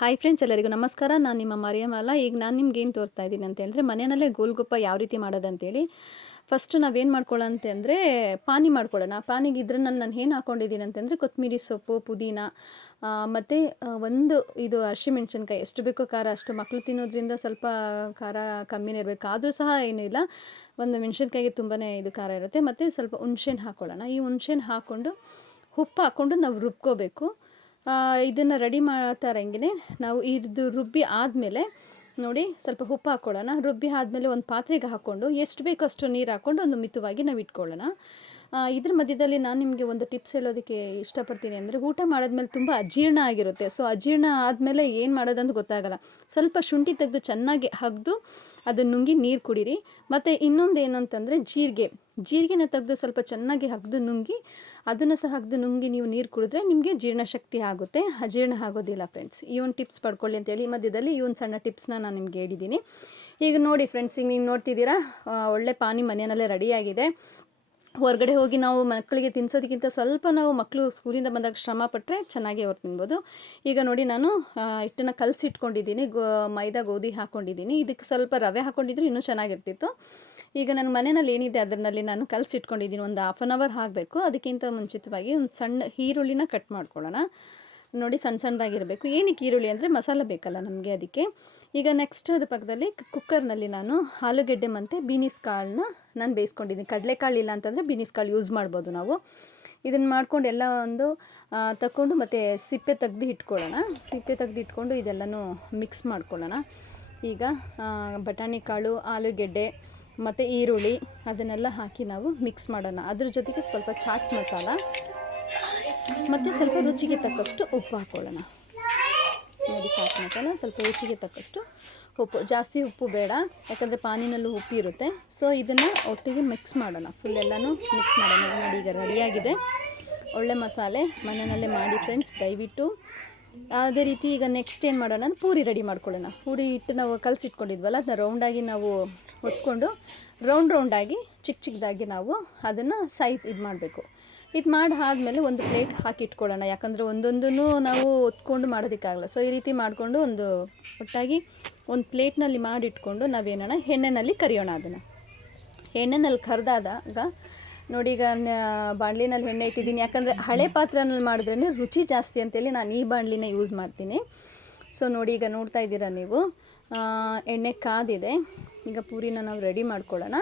Hi friends, ಎಲ್ಲರಿಗೂ ನಮಸ್ಕಾರ. ನಾನು ನಿಮ್ಮ ಮರಿಯಮಲ್ಲ. ಈಗ ನಾನು ನಿಮ್ಗೆ ಏನು ತೋರಿಸ್ತಾ ಇದ್ದೀನಿ ಅಂತ ಹೇಳಿದ್ರೆ, ಮನೆಯಲ್ಲೇ ಗೋಲ್ಗಪ್ಪ ಯಾವ ರೀತಿ ಮಾಡೋದಂತೇಳಿ. ಫಸ್ಟ್ ನಾವೇನು ಮಾಡ್ಕೊಳ್ಳೋಣ ಅಂತಂದರೆ, ಪಾನಿ ಮಾಡ್ಕೊಳ್ಳೋಣ. ಪಾನಿಗೆ ಇದ್ರಲ್ಲಿ ನಾನು ಏನು ಹಾಕ್ಕೊಂಡಿದ್ದೀನಿ ಅಂತಂದರೆ, ಕೊತ್ತಂಬರಿ ಸೊಪ್ಪು, ಪುದೀನ ಮತ್ತು ಒಂದು ಇದು ಹಸಿಮೆಣ್ಸಿನ್ಕಾಯಿ. ಎಷ್ಟು ಬೇಕೋ ಖಾರ ಅಷ್ಟು. ಮಕ್ಕಳು ತಿನ್ನೋದ್ರಿಂದ ಸ್ವಲ್ಪ ಖಾರ ಕಮ್ಮಿನೇ ಇರಬೇಕು. ಆದರೂ ಸಹ ಏನೂ ಇಲ್ಲ, ಒಂದು ಮೆಣಸಿನ್ಕಾಯಿಗೆ ತುಂಬಾ ಇದು ಖಾರ ಇರುತ್ತೆ. ಮತ್ತು ಸ್ವಲ್ಪ ಹುಣ್ಸೆಹಣ್ಣು ಹಾಕ್ಕೊಳ್ಳೋಣ. ಈ ಹುಣ್ಸೆಹಣ್ಣು ಹಾಕ್ಕೊಂಡು ಉಪ್ಪು ಹಾಕ್ಕೊಂಡು ನಾವು ರುಬ್ಕೋಬೇಕು. ಇದನ್ನು ರೆಡಿ ಮಾಡ್ತಾ ಇರೋಂಗೆ ನಾವು ಇದು ರುಬ್ಬಿ ಆದಮೇಲೆ ನೋಡಿ ಸ್ವಲ್ಪ ಉಪ್ಪು ಹಾಕ್ಕೊಳ್ಳೋಣ. ರುಬ್ಬಿ ಆದಮೇಲೆ ಒಂದು ಪಾತ್ರೆಗೆ ಹಾಕ್ಕೊಂಡು ಎಷ್ಟು ಬೇಕಷ್ಟು ನೀರು ಹಾಕ್ಕೊಂಡು ಒಂದು ಮಿತವಾಗಿ ನಾವು ಇಟ್ಕೊಳ್ಳೋಣ. ಇದ್ರ ಮಧ್ಯದಲ್ಲಿ ನಾನು ನಿಮಗೆ ಒಂದು ಟಿಪ್ಸ್ ಹೇಳೋದಕ್ಕೆ ಇಷ್ಟಪಡ್ತೀನಿ. ಅಂದರೆ ಊಟ ಮಾಡಿದ್ಮೇಲೆ ತುಂಬ ಅಜೀರ್ಣ ಆಗಿರುತ್ತೆ. ಸೊ ಅಜೀರ್ಣ ಆದಮೇಲೆ ಏನು ಮಾಡೋದಂತ ಗೊತ್ತಾಗಲ್ಲ. ಸ್ವಲ್ಪ ಶುಂಠಿ ತೆಗೆದು ಚೆನ್ನಾಗಿ ಅಗೆದು ಅದನ್ನು ನುಂಗಿ ನೀರು ಕುಡೀರಿ. ಮತ್ತು ಇನ್ನೊಂದು ಏನಂತಂದರೆ ಜೀರಿಗೆನ ತೆಗೆದು ಸ್ವಲ್ಪ ಚೆನ್ನಾಗಿ ಅಗೆದು ನುಂಗಿ ಅದನ್ನು ಸಹ ಅಗೆದು ನುಂಗಿ ನೀವು ನೀರು ಕುಡಿದ್ರೆ ನಿಮಗೆ ಜೀರ್ಣಶಕ್ತಿ ಆಗುತ್ತೆ, ಅಜೀರ್ಣ ಆಗೋದಿಲ್ಲ ಫ್ರೆಂಡ್ಸ್. ಈ ಒಂದು ಟಿಪ್ಸ್ ಪಡ್ಕೊಳ್ಳಿ ಅಂತೇಳಿ ಮಧ್ಯದಲ್ಲಿ ಈ ಒಂದು ಸಣ್ಣ ಟಿಪ್ಸ್ನ ನಾನು ನಿಮ್ಗೆ ಹೇಳಿದ್ದೀನಿ. ಈಗ ನೋಡಿ ಫ್ರೆಂಡ್ಸ್, ಈಗ ನೀವು ನೋಡ್ತಿದ್ದೀರಾ ಒಳ್ಳೆ ಪಾನಿ ಮನೆಯಲ್ಲೇ ರೆಡಿಯಾಗಿದೆ. ಹೊರಗಡೆ ಹೋಗಿ ನಾವು ಮಕ್ಕಳಿಗೆ ತಿನ್ನಿಸೋದಕ್ಕಿಂತ ಸ್ವಲ್ಪ ನಾವು ಮಕ್ಕಳು ಸ್ಕೂಲಿಂದ ಬಂದಾಗ ಶ್ರಮ ಪಟ್ಟರೆ ಚೆನ್ನಾಗಿ ಅವ್ರು ತಿನ್ಬೋದು. ಈಗ ನೋಡಿ ನಾನು ಹಿಟ್ಟನ್ನು ಕಲಸಿಟ್ಕೊಂಡಿದ್ದೀನಿ. ಮೈದಾ ಗೋಧಿ ಹಾಕ್ಕೊಂಡಿದ್ದೀನಿ. ಇದಕ್ಕೆ ಸ್ವಲ್ಪ ರವೆ ಹಾಕ್ಕೊಂಡಿದ್ರೆ ಇನ್ನೂ ಚೆನ್ನಾಗಿರ್ತಿತ್ತು. ಈಗ ನನ್ನ ಮನೆಯಲ್ಲಿ ಏನಿದೆ ಅದರಲ್ಲಿ ನಾನು ಕಲಸಿಟ್ಕೊಂಡಿದ್ದೀನಿ. ಒಂದು 1/2 hour ಆಗಬೇಕು. ಅದಕ್ಕಿಂತ ಮುಂಚಿತವಾಗಿ ಒಂದು ಸಣ್ಣ ಈರುಳ್ಳಿನ ಕಟ್ ಮಾಡ್ಕೊಳ್ಳೋಣ. ನೋಡಿ ಸಣ್ಣದಾಗಿರಬೇಕು. ಏನಕ್ಕೆ ಈರುಳ್ಳಿ ಅಂದರೆ ಮಸಾಲೆ ಬೇಕಲ್ಲ ನಮಗೆ, ಅದಕ್ಕೆ. ಈಗ ನೆಕ್ಸ್ಟ್ ಅದು ಪಕ್ಕದಲ್ಲಿ ಕುಕ್ಕರ್ನಲ್ಲಿ ನಾನು ಆಲೂಗೆಡ್ಡೆ ಮತ್ತು ಬೀನಿಸ್ ಕಾಳನ್ನ ನಾನು ಬೇಯಿಸ್ಕೊಂಡಿದ್ದೀನಿ. ಕಡಲೆಕಾಳು ಇಲ್ಲ ಅಂತಂದರೆ ಬೀನಿಸ್ ಕಾಳು ಯೂಸ್ ಮಾಡ್ಬೋದು ನಾವು. ಇದನ್ನು ಮಾಡ್ಕೊಂಡು ಎಲ್ಲ ಒಂದು ತಗೊಂಡು ಮತ್ತು ಸಿಪ್ಪೆ ತೆಗ್ದು ಇಟ್ಕೊಳ್ಳೋಣ. ಸಿಪ್ಪೆ ತೆಗ್ದು ಇಟ್ಕೊಂಡು ಇದೆಲ್ಲನೂ ಮಿಕ್ಸ್ ಮಾಡ್ಕೊಳ್ಳೋಣ. ಈಗ ಬಟಾಣಿ ಕಾಳು, ಆಲೂಗೆಡ್ಡೆ ಮತ್ತು ಈರುಳ್ಳಿ ಅದನ್ನೆಲ್ಲ ಹಾಕಿ ನಾವು ಮಿಕ್ಸ್ ಮಾಡೋಣ. ಅದ್ರ ಜೊತೆಗೆ ಸ್ವಲ್ಪ ಚಾಟ್ ಮಸಾಲ ಮತ್ತು ಸ್ವಲ್ಪ ರುಚಿಗೆ ತಕ್ಕಷ್ಟು ಉಪ್ಪು ಹಾಕ್ಕೊಳ್ಳೋಣ. ನೋಡಿ ಚಾಟ್ ಮಸಾಲ, ಸ್ವಲ್ಪ ರುಚಿಗೆ ತಕ್ಕಷ್ಟು ಉಪ್ಪು. ಜಾಸ್ತಿ ಉಪ್ಪು ಬೇಡ, ಯಾಕಂದರೆ ಪಾನಿನಲ್ಲೂ ಉಪ್ಪು ಇರುತ್ತೆ. ಸೊ ಇದನ್ನು ಒಟ್ಟಿಗೆ ಮಿಕ್ಸ್ ಮಾಡೋಣ. ಫುಲ್ ಎಲ್ಲನೂ ಮಿಕ್ಸ್ ಮಾಡೋಣ. ನೋಡಿ ಈಗ ರೆಡಿಯಾಗಿದೆ ಒಳ್ಳೆ ಮಸಾಲೆ. ಮನೆಯಲ್ಲೇ ಮಾಡಿ ಫ್ರೆಂಡ್ಸ್, ದಯವಿಟ್ಟು. ಅದೇ ರೀತಿ ಈಗ ನೆಕ್ಸ್ಟ್ ಏನು ಮಾಡೋಣ, ಪೂರಿ ರೆಡಿ ಮಾಡ್ಕೊಳ್ಳೋಣ. ಪೂರಿ ಹಿಟ್ಟು ನಾವು ಕಲಸಿಟ್ಕೊಂಡಿದ್ವಲ್ಲ, ಅದನ್ನ ರೌಂಡಾಗಿ ನಾವು ಹೊತ್ಕೊಂಡು ರೌಂಡಾಗಿ ಚಿಕ್ಕದಾಗಿ ನಾವು ಅದನ್ನು ಸೈಜ್ ಇದು ಮಾಡಬೇಕು. ಇದು ಮಾಡಿ ಆದಮೇಲೆ ಒಂದು ಪ್ಲೇಟ್ ಹಾಕಿ ಇಟ್ಕೊಳ್ಳೋಣ. ಯಾಕಂದರೆ ಒಂದೊಂದನ್ನು ನಾವು ಹೊತ್ಕೊಂಡು ಮಾಡೋದಕ್ಕಾಗಲ್ಲ. ಸೊ ಈ ರೀತಿ ಮಾಡಿಕೊಂಡು ಒಂದು ಒಟ್ಟಾಗಿ ಒಂದು ಪ್ಲೇಟ್ನಲ್ಲಿ ಮಾಡಿಟ್ಕೊಂಡು ನಾವೇನೋಣ ಎಣ್ಣೆಯಲ್ಲಿ ಕರಿಯೋಣ. ಅದನ್ನು ಎಣ್ಣೆಯಲ್ಲಿ ಕರೆದಾಗ ನೋಡಿ, ಈಗ ಬಾಣಲಿನಲ್ಲಿ ಎಣ್ಣೆ ಇಟ್ಟಿದ್ದೀನಿ. ಯಾಕಂದರೆ ಹಳೆ ಪಾತ್ರೆನಲ್ಲಿ ಮಾಡಿದ್ರೇ ರುಚಿ ಜಾಸ್ತಿ ಅಂತೇಳಿ ನಾನು ಈ ಬಾಣಲಿನ ಯೂಸ್ ಮಾಡ್ತೀನಿ. ಸೊ ನೋಡಿ, ಈಗ ನೋಡ್ತಾ ಇದ್ದೀರಾ ನೀವು, ಎಣ್ಣೆ ಕಾದಿದೆ. ಈಗ ಪೂರಿನ ನಾವು ರೆಡಿ ಮಾಡ್ಕೊಳ್ಳೋಣ.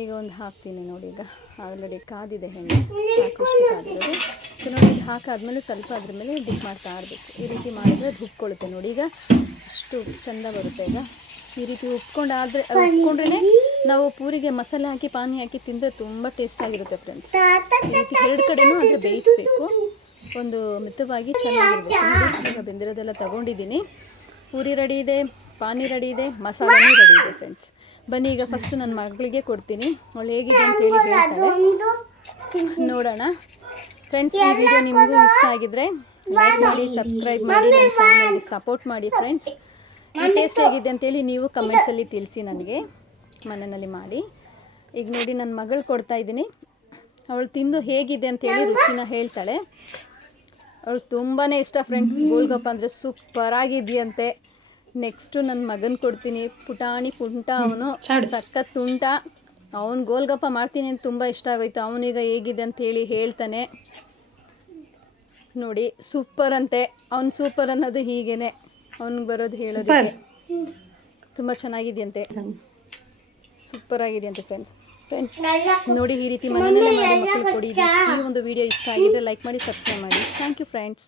ಈಗ ಒಂದು ಹಾಕ್ತೀನಿ ನೋಡಿ. ಈಗ ಆಲ್ರೆಡಿ ಕಾದಿದೆ ಎಣ್ಣೆ, ಸಾಕಷ್ಟು ಕಾದಿರೋದು. ಸೊ ನೋಡಿ, ಇದು ಹಾಕಾದ್ಮೇಲೆ ಸ್ವಲ್ಪ ಅದ್ರ ಮೇಲೆ ಡಿಪ್ ಮಾಡ್ತಾ ಇರಬೇಕು. ಈ ರೀತಿ ಮಾಡಿದ್ರೆ ಅದು ಉಪ್ಕೊಳ್ಳುತ್ತೆ. ನೋಡಿ ಈಗ ಅಷ್ಟು ಚೆಂದ ಬರುತ್ತೆ. ಈಗ ಈ ರೀತಿ ಉಪ್ಕೊಂಡ್ರೆ ನಾವು ಪೂರಿಗೆ ಮಸಾಲೆ ಹಾಕಿ ಪಾನಿ ಹಾಕಿ ತಿಂದರೆ ತುಂಬ ಟೇಸ್ಟಾಗಿರುತ್ತೆ ಫ್ರೆಂಡ್ಸ್. ಈ ರೀತಿ 2 ಕಡೆನೂ ಅಂದರೆ ಬೇಯಿಸಬೇಕು, ಒಂದು ಮಿತವಾಗಿ ಚೆನ್ನಾಗಿರಬೇಕು. ನೋಡಿ ಈಗ ಬೆಂದಿರೋದೆಲ್ಲ ತೊಗೊಂಡಿದ್ದೀನಿ. ಪೂರಿ ರೆಡಿ ಇದೆ, ಪಾನಿ ರೆಡಿ ಇದೆ, ಮಸಾಲೆನೂ ರೆಡಿ ಇದೆ ಫ್ರೆಂಡ್ಸ್. ಬನ್ನಿ ಈಗ ಫಸ್ಟ್ ನನ್ನ ಮಗಳಿಗೆ ಕೊಡ್ತೀನಿ. ಅವಳು ಹೇಗಿದೆ ಅಂತೇಳಿ ಹೇಳ್ತಾಳೆ, ನೋಡೋಣ ಫ್ರೆಂಡ್ಸ್. ಈ ವಿಡಿಯೋ ನಿಮಗೂ ಇಷ್ಟ ಆಗಿದ್ರೆ ಲೈಕ್ ಮಾಡಿ, ಸಬ್ಸ್ಕ್ರೈಬ್ ಮಾಡಿ, ನನ್ನ ಚಾನಲ್ಗೆ ಸಪೋರ್ಟ್ ಮಾಡಿ ಫ್ರೆಂಡ್ಸ್. ಟೇಸ್ಟ್ ಹೇಗಿದೆ ಅಂತೇಳಿ ನೀವು ಕಮೆಂಟ್ಸಲ್ಲಿ ತಿಳಿಸಿ ನನಗೆ, ಮನೆಯಲ್ಲಿ ಮಾಡಿ. ಈಗ ನೋಡಿ ನನ್ನ ಮಗಳು ಕೊಡ್ತಾ ಇದ್ದೀನಿ. ಅವಳು ತಿಂದು ಹೇಗಿದೆ ಅಂತೇಳಿ ರುಚಿನ ಹೇಳ್ತಾಳೆ. ಅವಳು ತುಂಬಾ ಇಷ್ಟ ಫ್ರೆಂಡ್. ಗೋಲ್ಗಪ್ಪ ಅಂದರೆ ಸೂಪರಾಗಿದೆಯಂತೆ. ನೆಕ್ಸ್ಟು ನನ್ನ ಮಗನ ಕೊಡ್ತೀನಿ. ಪುಟಾಣಿ ಪುಂಟ, ಅವನು ಸಖತ್ ತುಂಟ. ಅವನು ಗೋಲ್ಗಪ್ಪ ಮಾಡ್ತೀನಿ ಅಂತ ತುಂಬ ಇಷ್ಟ ಆಗೋಯ್ತು. ಅವನೀಗ ಹೇಗಿದೆ ಅಂತೇಳಿ ಹೇಳ್ತಾನೆ. ನೋಡಿ ಸೂಪರ್ ಅಂತೆ. ಅವ್ನು ಸೂಪರ್ ಅನ್ನೋದು ಹೀಗೇ ಅವ್ನಿಗೆ ಬರೋದು ಹೇಳೋದಕ್ಕೆ. ತುಂಬ ಚೆನ್ನಾಗಿದೆಯಂತೆ, ಸೂಪರ್ ಆಗಿದೆಯಂತೆ ಫ್ರೆಂಡ್ಸ್. ನೋಡಿ ಈ ರೀತಿ ಮನೆಯಲ್ಲೇ ಮಾಡಿ ಮಕ್ಕಳು ಕೊಡಿ. ಈ ಒಂದು ವಿಡಿಯೋ ಇಷ್ಟ ಆಗಿದ್ರೆ ಲೈಕ್ ಮಾಡಿ, ಸಬ್ಸ್ಕ್ರೈಬ್ ಮಾಡಿ. Thank you friends.